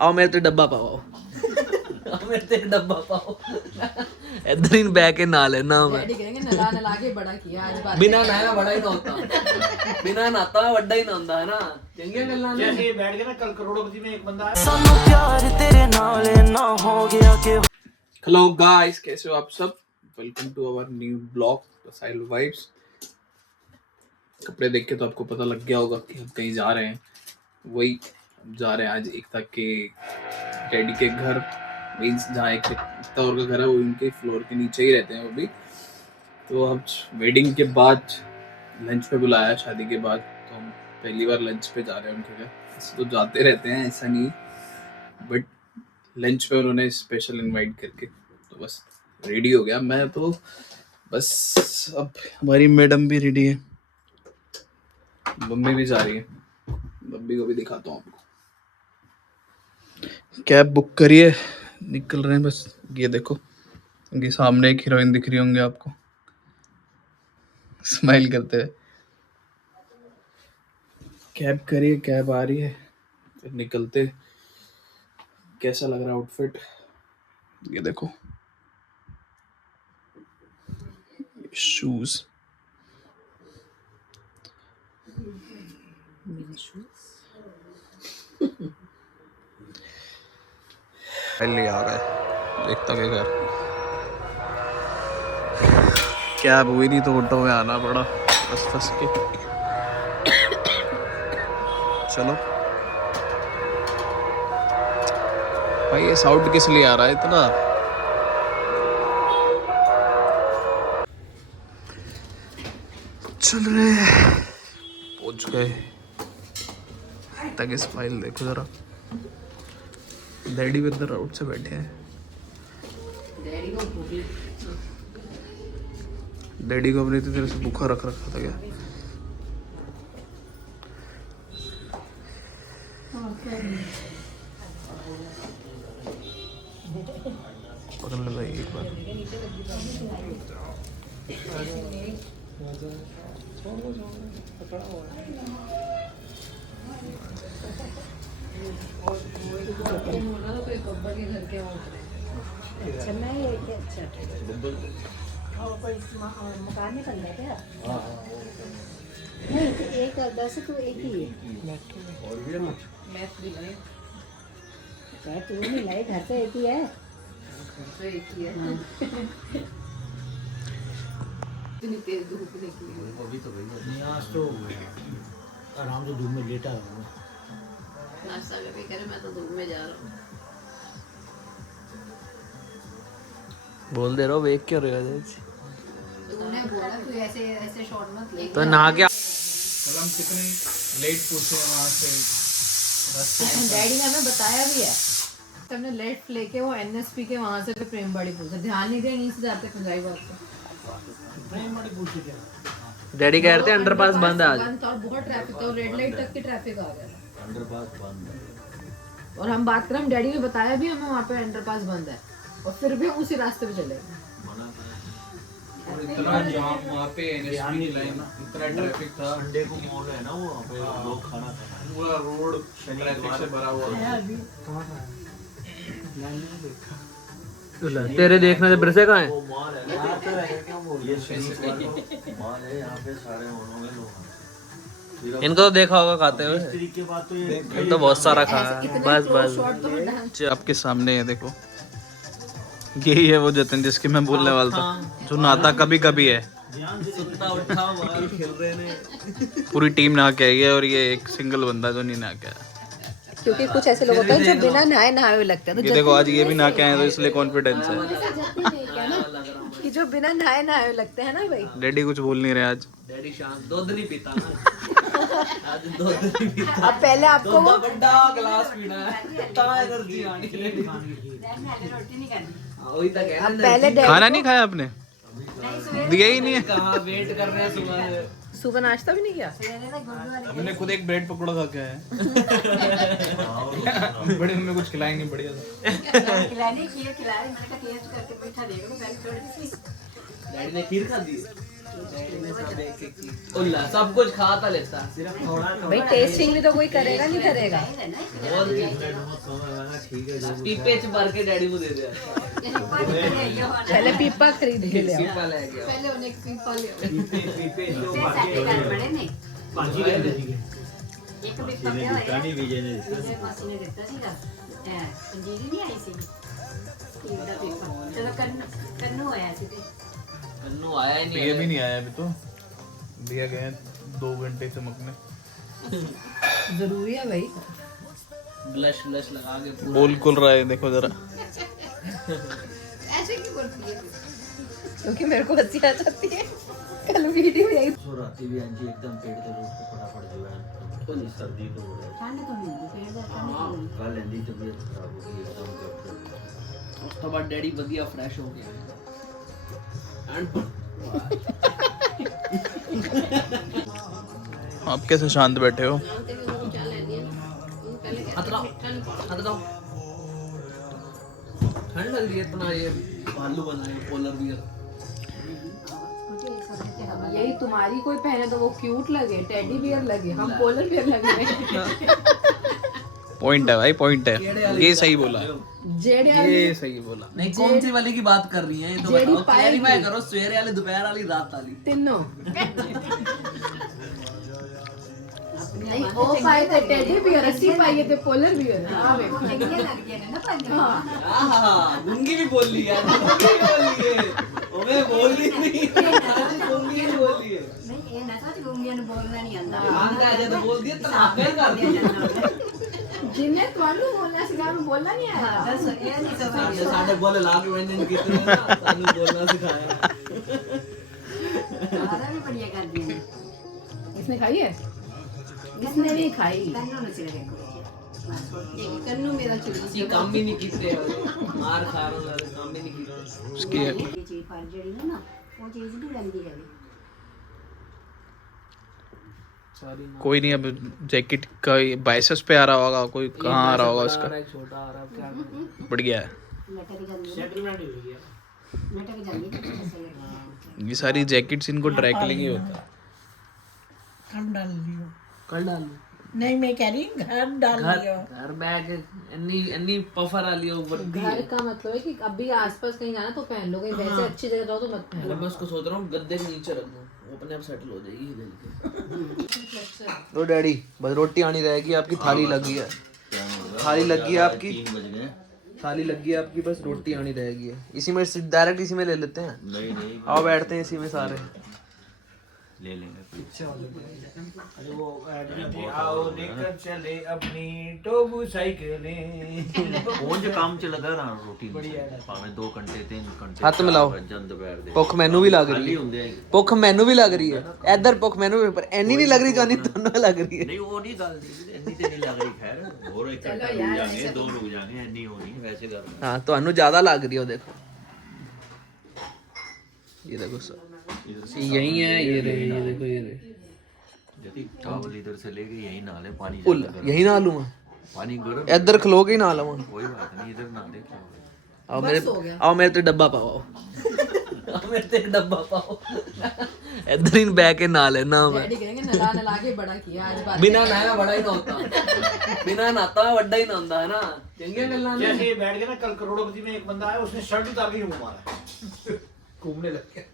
आओ मेरे ते डब्बा पाओ आओ मेरे ते डब्बा पाओ इधर ही बह के ना लेना मैं डैडी कहेंगे नला नला के बड़ा किया आज बात बिना नहाया बड़ा ही ना होता बिना नहाता बड़ा ही ना होता है ना चंगियां गल्लां ने जैसे बैठ गए ना कल करोड़पति में एक बंदा है। हेलो गाइस, कैसे हो आप सब? Welcome to our new blog style vibes. कपड़े देख के तो आपको पता लग गया होगा कि हम कहीं जा रहे हैं। वही जा रहे हैं आज एकता के डैडी के घर, मीन्स जहाँ एकता और का घर है वो उनके फ्लोर के नीचे ही रहते हैं वो भी। तो अब वेडिंग के बाद लंच पे बुलाया है, शादी के बाद, तो हम पहली बार लंच पे जा रहे हैं उनके घर। ऐसे तो जाते रहते हैं, ऐसा नहीं, बट लंच पे उन्होंने स्पेशल इनवाइट करके, तो बस रेडी हो गया मैं तो बस। अब हमारी मैडम भी रेडी है, मम्मी भी जा रही है, मम्मी को भी दिखाता हूँ आपको। कैब बुक करिए, निकल रहे हैं बस। ये देखो, ये सामने एक हीरोइन दिख रही होंगे आपको, स्माइल करते हुए। कैब करिए, कैब आ रही है, फिर निकलते। कैसा लग रहा है आउटफिट? ये देखो, शूज, पहले आ गए एकता के घर। कैब हुई नहीं तो ऑटो में आना पड़ा फंस फंस के। चलो भाई, ये साउंड किस लिए आ रहा है इतना? चल रहे, पहुंच गए तक। इस फाइल देखो जरा, डैडी भी अंदर राउट से बैठे हैं। डैडी को अपनी तरह से भूखा रख रखा था क्या? पकड़ ले भाई एक बार। मकान में बन गया क्या? नहीं, एक 10 तो एक ही है। तू नहीं लाई, घर तो एक ही है। इतनी तेज धूप निकली अभी तो भाई आज तो आराम से धूप में लेटा हूँ। नाश्ता करके करे मैं तो धूप में जा रहा हूँ। बोल दे रहा हूँ, वेक क्यों रहे हो? तूने बोला तू ऐसे ऐसे शॉट मत ले। तो नहा के कल हम कितने लेट पूछे हैं वहाँ से। डैडी ने हमें बताया भी है, हमने लेट लेके वो एनएसपी के वहाँ से फिर प्रेमबाड़ी पूछा, ध्यान नहीं दिया, यहीं से जाते पंजाबी बाग से। प्रेमबाड़ी पूछे क्या? डैडी कह रहे थे अंडरपास बंद है आज। बंद था और बहुत ट्रैफिक था, रेड लाइट तक की ट्रैफिक आ गया। अंडरपास बंद है। और हम बात करें, डैडी ने बताया भी हमें वहाँ पे अंडरपास बंद है, और फिर भी हम उसी रास्ते पे चले गए। और इतना जाम वहाँ पे, एनएसपी की लाइन, इतना ट्रैफिक था। संडे को मॉल है ना, वो वहाँ पे लोग खाना खा रहे हैं। पूरा रोड ट्रैफिक से भरा हुआ था। तेरे देखने से बरसे कहाँ है? वो मॉल है ना, ये मॉल है, यहाँ पे सारे होंगे लोग। इनको तो देखा होगा खाते हुए। मिस्त्री के बाद तो ये इन तो बहुत सारा खाया है। बस बस शॉट तो डांस आपके सामने है, देखो, यही है वो जतन जिसकी मैं बोलने वाला था, जो नहाता कभी कभी है। सुत्ता उठा बाहर खेल रहे ने। पूरी टीम नहा के आई है और ये एक सिंगल बंदा जो नहीं नहा के आया। क्योंकि कुछ ऐसे लोग होते हैं जो बिना नहाए नहाए हुए लगते हैं, ये देखो, आज ये भी नहा के आए हैं, तो इसलिए कॉन्फिडेंस है। कि जो बिना नहाए नहाए हुए लगते हैं ना भाई। डैडी कुछ बोल नहीं रहे आज। डैडी शाम दूध नहीं पीता ना। आज दूध नहीं पीता। अब पहले आपको वो बड़ा गिलास पीना है, ता एनर्जी आनी है। वही तो कहना। अब पहले खाना नहीं खाया आपने? दिया ही नहीं है। कहाँ वेट कर रहे हैं सुबह से। सुबह नाश्ता भी नहीं किया। हमने खुद एक ब्रेड पकौड़ा खा के आए हैं। बड़ी मम्मी कुछ खिलाएंगे बढ़िया सा। डैडी ने खीर खा दी। उल्ला सब कुछ खाता लेता सिर्फ थोड़ा भाई टेस्टिंग भी तो कोई करेगा नहीं करेगा। पीपे च भर के डैडी को दे दे पहले पीपा खरीद के ले आओ। पीपा ले गया पहले उन्हें एक पीपा ले आओ। ਇੱਕ ਵੀ ਪੱਕਿਆ ਹੋਇਆ ਨਹੀਂ ਵਿਜੇ ਨੇ ਮਾਸੀ ਨੇ ਦਿੱਤਾ ਸੀਗਾ ਪੰਜੀਰੀ ਨਹੀਂ ਆਈ ਸੀ ਇਹਦਾ ਪੇਪਰ ਜਦੋਂ ਕੰਨੂ ਆਇਆ ਸੀ ਤੇ कन्नू आया ही नहीं ये भी नहीं आया अभी तो, दिया गया 2 घंटे चमकने। जरूरी है भाई। ब्लश ब्लश लगा के पूरा बोल खुल रहा है देखो जरा। ऐसे क्यों करती है? क्योंकि मेरे को हंसी आ जाती है। कल वीडियो यही सो राती भी आंटी एकदम पेट दर्द पे फटाफट जो है सर्दी तो हो रहा ਠੰਡ ਤੋਂ ਨਹੀਂ ਹੁੰਦੀ ਪੇਟ ਦਾ ਠੰਡ है कल एंडी तबीयत खराब हो गई एकदम जब उस तो बाद डैडी बढ़िया फ्रेश हो गया एंड आप कैसे शांत बैठे हो? ठंड लग रही है इतना ये भालू बनाए पोलर बियर यही तुम्हारी कोई पहने तो वो क्यूट लगे, टेडी बियर लगे, हम पोलर बियर लगे। पॉइंट है भाई, पॉइंट है, ये सही बोला, जेड़े ये सही बोला। नहीं कौन सी वाली की बात कर रही हैं ये तो जेडी बताओ पाएगी। क्लैरिफाई करो सवेरे वाली दोपहर वाली रात वाली तीनों नहीं ओ पाए थे टेडी बियर, अस्सी पाए थे पोलर बियर। हां वे ਚੰਗੀਆਂ ਲੱਗਦੀਆਂ ਨੇ ਨਾ ਭਾਈਆਂ आहा गुंगी भी बोल ली यार गुंगी भी बोल ली है ओए बोल ली नहीं आज गुंगी भी बोल ली है ਨਹੀਂ ਇਹ ਨਾ ਸੱਚ ਗੁੰਗੀਆਂ ਨੂੰ ਬੋਲਣਾ ਨਹੀਂ ਆਉਂਦਾ आंग आ जाए तो बोल दिया तो आपे कर दी जिन्हें ਤੁਹਾਨੂੰ ਬੋਲਣਾ ਸਿਖਾਇਆ ਮੈਂ ਬੋਲਣਾ ਨਹੀਂ ਆਇਆ। ਦੱਸ ਇਹ ਨਹੀਂ ਸਮਝ साढ़े साढ़े बोले लाख व्यंजन कितने ना सानू बोलना सिखाया ਸਾਰਾ ਵੀ ਬੜੀਆਂ ਕਰਦੀਆਂ ਨੇ इसने खाई है? इसने नहीं खाई। ਕੰਨੂ ਨੂੰ ਸਿਰ ਦੇਖੋ कन्नू मेरा चुनी ਅਸੀਂ ਕੰਮ ਹੀ ਨਹੀਂ ਕੀਤੇ ਮਾਰ ਖਾ ਰਹੇ ਹਾਂ ਕੰਮ ਹੀ ਨਹੀਂ ਕੀਤੇ उसकी ਇਹ ਚੀਜ਼ ਪਰ ਜਿਹੜੀ ਹੈ ਨਾ ਉਹ ਚੀਜ਼ ਨਹੀਂ ਰਹਿੰਦੀ ਹੈਗੀ सॉरी कोई नहीं, अब जैकेट का बाइसेप्स पे आ रहा होगा, कोई कहाँ आ रहा होगा उसका, छोटा आ रहा क्या करें? बढ़ गया है। ਲਟਕ ਜਾਂਦੀ ਹੈ ਲਟਕ ਜਾਂਦੀ ਹੈ ये सारी जैकेट्स इनको ड्राई क्लीनिंग ही होता है। हम डाल लियो कल डालू नहीं मैं कह रही घर डाल घर लियो घर बैग अन्नी पफर आ लियो वर्दी घर का मतलब है कि अभी आसपास कहीं जाना तो पहन लो, कहीं वैसे अच्छी जगह जाओ तो मत पहनो। मैं उसको सोच रहा हूँ गद्दे के नीचे रख दूँ वो अपने आप सेटल हो जाएगी हिल के लो डैडी बस रोटी आनी रहेगी आपकी थाली लगी है थाली लगी है आपकी 3 बज गए थाली लगी है आपकी बस रोटी आनी रहेगी इसी में डायरेक्ट इसी में ले लेते हैं नहीं नहीं आओ बैठते हैं इसी में सारे ले लेंगे आओ लेकर चले अपनी टोबू साइकिलें फोन जो काम च लगा रहा रोटी भाਵੇਂ 2 ਘੰਟੇ 3 ਘੰਟੇ ਹੱਥ ਮਿਲਾਓ। ਜਨ ਦੁਪਹਿਰ ਦੇ ਭੁੱਖ ਮੈਨੂੰ ਵੀ ਲੱਗ ਰਹੀ ਖਾਲੀ ਹੈ ਹੁੰਦੇ ਆ ਭੁੱਖ ਮੈਨੂੰ ਵੀ ਲੱਗ ਰਹੀ ਹੈ ਇੱਧਰ ਭੁੱਖ ਮੈਨੂੰ ਵੀ ਪਰ ਐਨੀ ਨਹੀਂ ਲੱਗ ਰਹੀ ਜਾਨੀ ਤੁਹਾਨੂੰ ਲੱਗ ਰਹੀ ਹੈ ਨਹੀਂ ਉਹ ਨਹੀਂ ਗੱਲ ਨਹੀਂ ਇੰਨੀ ਤੇ ਨਹੀਂ ਲੱਗ ਰਹੀ ਖੈਰ ਹੋਰ ਇੱਕ ਘੰਟਾ ਰੁਕ ਜਾਾਂਗੇ 2 ਰੁਕ ਜਾਾਂਗੇ ਇੰਨੀ ਹੋਣੀ ਵੈਸੇ ਗੱਲ हाँ ਤੁਹਾਨੂੰ ਜ਼ਿਆਦਾ ਲੱਗ ਰਹੀ हो देखो ये देखो सर यही है ये रहे ये देखो ये रहे यदि चावल इधर से लेके यही नाले पानी उल यही ना लूँ मैं पानी गर्म इधर खलो के ही ना लूँ कोई बात नहीं इधर ना ले आओ मेरे तो डब्बा पाओ आओ मेरे तो एक डब्बा पाओ इधर ही बैग के ना लेना मैं डैडी कहेंगे नला नला के बड़ा किया आज बात। बिना नहाया बड़ा ही ना होता बिना नहाता बड़ा ही ना होता है ना चंगिया गल्लां ने जैसे ये बैठ गया ना कल करोड़पति में एक बंदा आया उसने शर्ट उतार के घूम मारा घूमने लग गया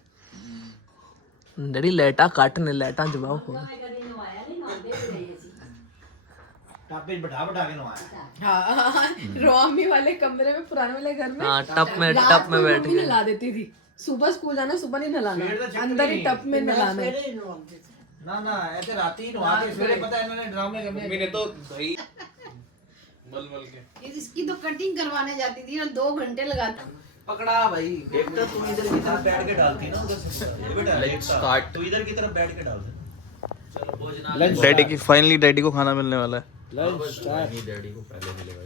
डैडी लेटा काट ने लेटा जवाब हो टापे बैठा बैठा के नवाया हाँ रोमी वाले कमरे में पुराने वाले घर में हाँ टप में रात बैठ को मम्मी के नला देती थी। सुबह स्कूल जाना, सुबह नहीं नलाना, अंदर ही टप में नलाना है। ना ना ऐसे रात ही नवा के फिर पता है इन्होंने ड्रामे करने मैंने तो भाई मल मल के इसकी तो कटिंग करवाने जाती थी और 2 घंटे लगाता। पकड़ा भाई एक तो तू इधर की तरफ बैठ के डालती ना उधर से ये बेटा Let's start. तू इधर की तरफ बैठ के डाल दे चलो भोजना डैडी की फाइनली डैडी को खाना मिलने वाला है। नहीं डैडी को पहले मिलेगा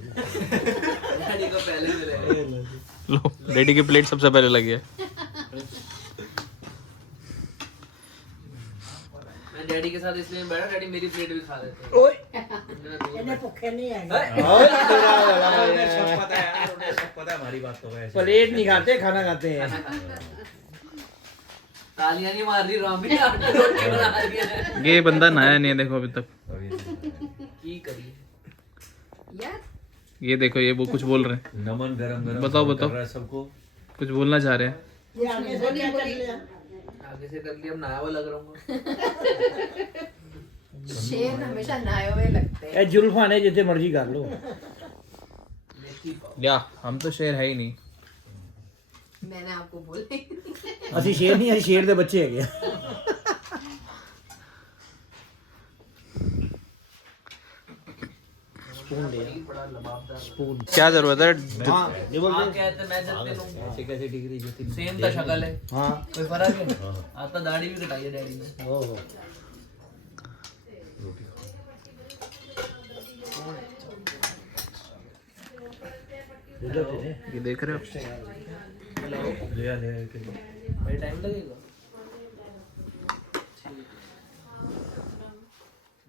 डैडी को पहले मिले लो डैडी की प्लेट सबसे पहले लगी है। मैं डैडी के साथ इसलिए बैठा डैडी मेरी प्लेट भी खा लेते हैं ओए इन्हें भूखे नहीं आएगा उन्हें सब पता है यार उन्हें सब पता है हमारी बात तो है प्लेट नहीं खाते खाना खाते हैं तालियां नहीं मार रही रामी, आपकी रोटी बना रही है। ये बंदा नया नहीं है देखो अभी तक। की करिए यार ये देखो ये वो कुछ बोल रहे हैं। नमन गरम गरम बताओ कर बताओ रहा है सबको। कुछ बोलना चाह रहे हैं। ये आगे से क्या कर लिया? आगे से कर लिया, अब नया वाला लग रहा हूँ। शेर हमेशा नए हुए लगते हैं। ए जुल्फा ने जितने मर्जी कर लो। या हम तो शेर है ही नहीं। मैंने आपको बोले ਅਸੀਂ ਸ਼ੇਰ ਨਹੀਂ, ਅਸੀਂ ਸ਼ੇਰ ਦੇ ਬੱਚੇ ਹੈਗੇ ਆ। स्पून ले बड़ा लबाबदार। स्पून। क्या जरूरत है? हाँ ये बोल हाँ कहते मैं जब तेनू ऐसे कैसे डिग्री जो थी। सेम तो शक्ल है, हाँ कोई फर्क है? आप तो दाढ़ी भी कटाई है डैडी ने। ओहो ये देख रहे हो? ले आ भाई टाइम लगेगा।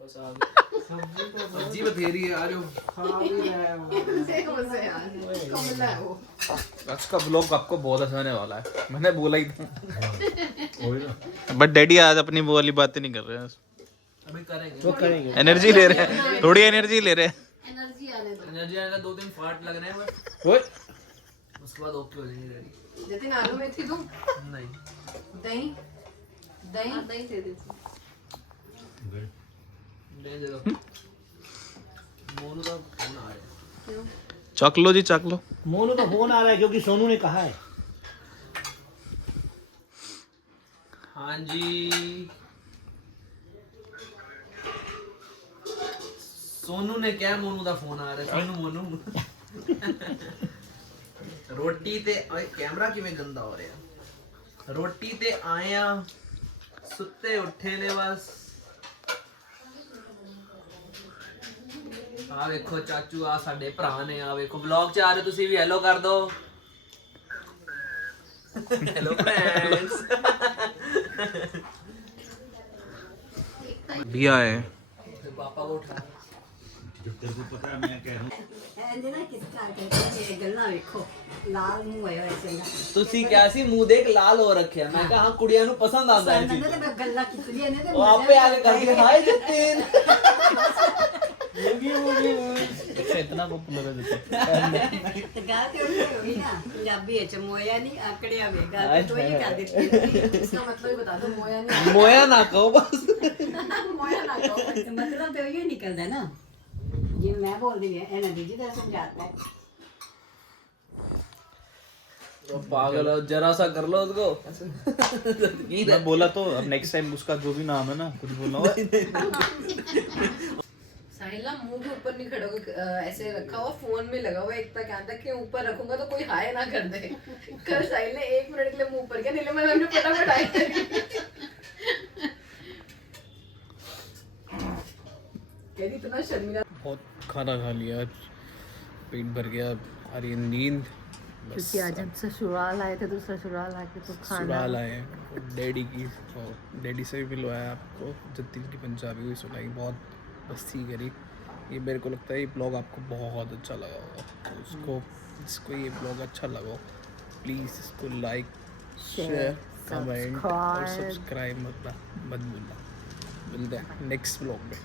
बस आ गए। सब्जी बथेरी है, आ जाओ। कमला है वो। आज का ब्लॉग आपको बहुत हंसाने वाला है, मैंने बोला ही था। बट डैडी आज अपनी वो वाली बातें नहीं कर रहे हैं, अभी करेंगे। वो करेंगे। एनर्जी ले रहे हैं, थोड़ी एनर्जी ले रहे हैं। एनर्जी आने दो। एनर्जी आने का 2 दिन फाट लग रहे हैं बस, ओए उसके बाद ओके हो जाएंगे डैडी। जतिन आलू में थी तुम नहीं दही दही दही दे दे दे दो। मोनू का फोन आ रहा है। चक लो जी, चक लो। मोनू का फोन आ रहा है क्योंकि सोनू ने कहा है। हाँ जी सोनू ने क्या, मोनू का फोन आ रहा है। सोनू मोनू रोटी ते ओए कैमरा किवें गंदा हो रहा। रोटी ते आया सुत्ते उठे ने बस। आ देखो चाचू आ साडे भरा ने, आ देखो ब्लॉग च आ रहे तुसी भी हेलो कर दो। Hello friends. भी आए पापा को उठा तेरे को पता है मैं कह रहा हूँ ਇਹਦੇ ਨਾਲ ਕਿਸ ਤਰ੍ਹਾਂ ਕਰਦੇ ਇਹ ਗੱਲਾਂ ਵੇਖੋ ਲਾਲ ਮੂੰਹ ਹੋਇਆ ਵੈਸੇ ਨਾ ਤੁਸੀਂ ਕਿਹਾ ਸੀ ਮੂੰਹ ਦੇਖ ਲਾਲ ਹੋ ਰੱਖਿਆ। ਮੈਂ ਕਿਹਾ ਹਾਂ ਕੁੜੀਆਂ ਨੂੰ ਪਸੰਦ ਆਉਂਦਾ ਇਹ ਚੀਜ਼। ਤੇ ਗੱਲਾਂ ਕਿਤਨੀਆਂ ਨੇ ਤੇ ਉਹ ਆਪੇ ਆ ਕੇ ਕਰਦੀ ਹਾਏ ਜਤਿਨ। इतना पॉपुलर है ਤੇ ਗੱਲ ਤੇ ਉਹੀ ਹੋਈ ਨਾ ਪੰਜਾਬੀ ਵਿੱਚ ਮੋਇਆ ਨਹੀਂ ਆਕੜਿਆ ਵੇ ਗੱਲ ਤੇ ਉਹੀ ਕਰ ਦਿੱਤੀ इसका मतलब ही बता दो मोया नहीं ਮੋਇਆ ਨਾ ਕਹੋ ਬਸ। मोया ना कहो। ਤੇ ਮਤਲਬ ਤੇ ਉਹੀ ਨਿਕਲਦਾ ਨਾ ਜਿਵੇਂ ਮੈਂ ਬੋਲਦੀ ਹਾਂ ਇਹਨਾਂ ਦੀ ਜੀ ਦਾ ਸਮਝਾਤਾ ਹੈ तो पागल हो, जरा सा कर लो उसको। मैं बोला तो अब नेक्स्ट टाइम उसका जो भी नाम है ना कुछ बोलना हो। साहिल ना मुंह के ऊपर नहीं खड़ा होगा, ऐसे रखा हुआ फोन में लगा हुआ। एक तक यहाँ तक के ऊपर रखूंगा तो कोई हाय ना कर दे। कल साहिल ने 1 मिनट के लिए मुंह ऊपर किया, नीले मैंने फटाफट आए। कहती इतना शर्मिला। बहुत खाना खा लिया, पेट भर गया, आ रही है नींद। क्योंकि आज हम ससुराल आए थे तो ससुराल आके तो खाना ससुराल आए हैं, डैडी की और डैडी से भी मिलवाया आपको। जतिन की पंजाबी हुई सुनाई, बहुत मस्ती करी। ये मेरे को लगता है ये ब्लॉग आपको बहुत अच्छा लगा होगा। तो उसको जिसको ये ब्लॉग अच्छा लगा प्लीज़ इसको लाइक शेयर कमेंट और सब्सक्राइब मत भूलना। मिलते हैं नेक्स्ट ब्लॉग में।